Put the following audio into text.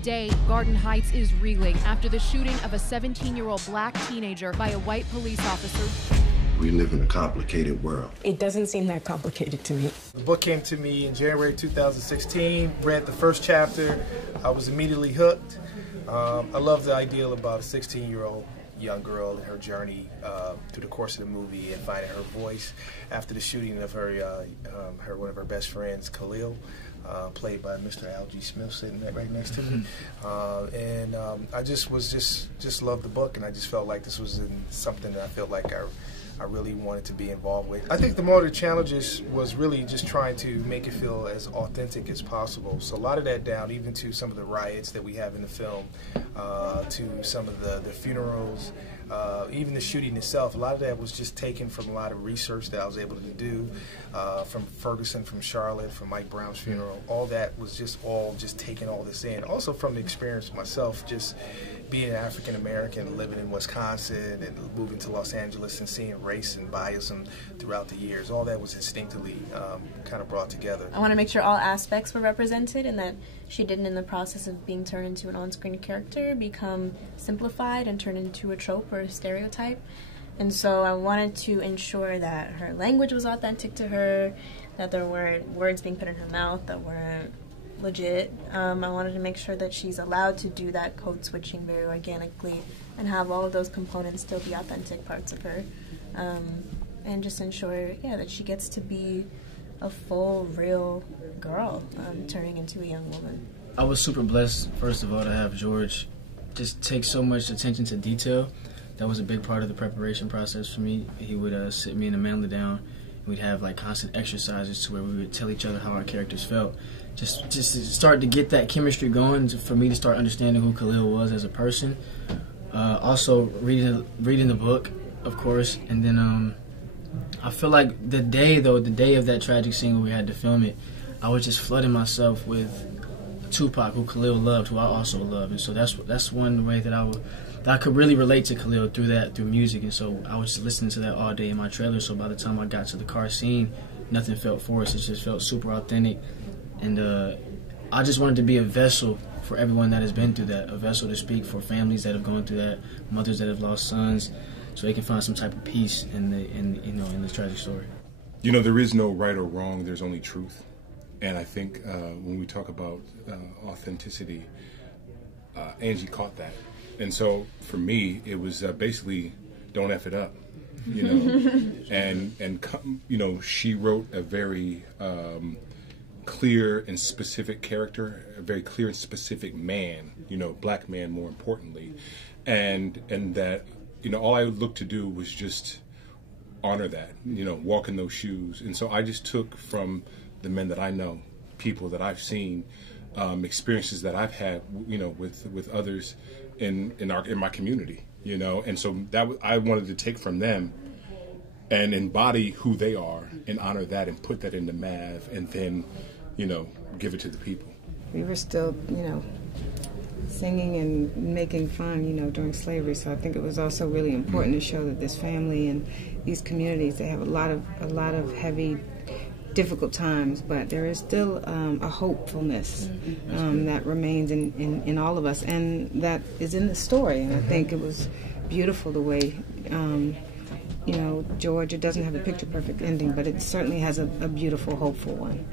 Today, Garden Heights is reeling after the shooting of a 17-year-old black teenager by a white police officer. We live in a complicated world. It doesn't seem that complicated to me. The book came to me in January 2016, read the first chapter. I was immediately hooked. I love the ideal about a 16-year-old young girl and her journey through the course of the movie and finding her voice after the shooting of her one of her best friends, Khalil, played by Mr. Algie Smith, sitting right next to me. I just loved the book, and I just felt like this was something that I felt like I really wanted to be involved with. I think the more the challenges was really just trying to make it feel as authentic as possible. So a lot of that down, even to some of the riots that we have in the film, to some of the funerals, even the shooting itself. A lot of that was just taken from a lot of research that I was able to do, from Ferguson, from Charlotte, from Mike Brown's funeral. All that was just taking all this in. Also from the experience myself, just being an African American, living in Wisconsin and moving to Los Angeles and seeing race and biasm throughout the years. All that was instinctively kind of brought together. I want to make sure all aspects were represented, and that she didn't, in the process of being turned into an on-screen character, become simplified and turned into a trope or a stereotype. And so I wanted to ensure that her language was authentic to her, that there weren't words being put in her mouth that weren't legit. I wanted to make sure that she's allowed to do that code switching very organically and have all of those components still be authentic parts of her, and just ensure, that she gets to be a full, real girl turning into a young woman. I was super blessed, first of all, to have George just take so much attention to detail. That was a big part of the preparation process for me. He would sit me and Amanda down. We'd have like constant exercises to where we would tell each other how our characters felt. Just to start to get that chemistry going, for me to start understanding who Khalil was as a person. Also reading the book, of course, and then I feel like the day of that tragic scene where we had to film it, I was just flooding myself with Tupac, who Khalil loved, who I also love, and so that's one way that I could really relate to Khalil through music, and so I was listening to that all day in my trailer. So by the time I got to the car scene, nothing felt forced. It just felt super authentic, and I just wanted to be a vessel for everyone that has been through that, a vessel to speak for families that have gone through that, mothers that have lost sons, so they can find some type of peace in this tragic story. You know, there is no right or wrong. There's only truth, and I think when we talk about authenticity, Angie caught that. And so for me, it was basically don't F it up, and she wrote a very clear and specific character, a very clear and specific man, black man more importantly, and that all I looked to do was just honor that, walk in those shoes. And so I just took from the men that I know, people that I've seen, experiences that I've had, with others in my community, and so I wanted to take from them and embody who they are and honor that and put that into Mav and then, give it to the people. We were still, singing and making fun, during slavery. So I think it was also really important to show that this family and these communities, they have a lot of heavy, difficult times, but there is still a hopefulness that remains in all of us, and that is in the story. And I think it was beautiful the way, George, it doesn't have a picture-perfect ending, but it certainly has a beautiful, hopeful one.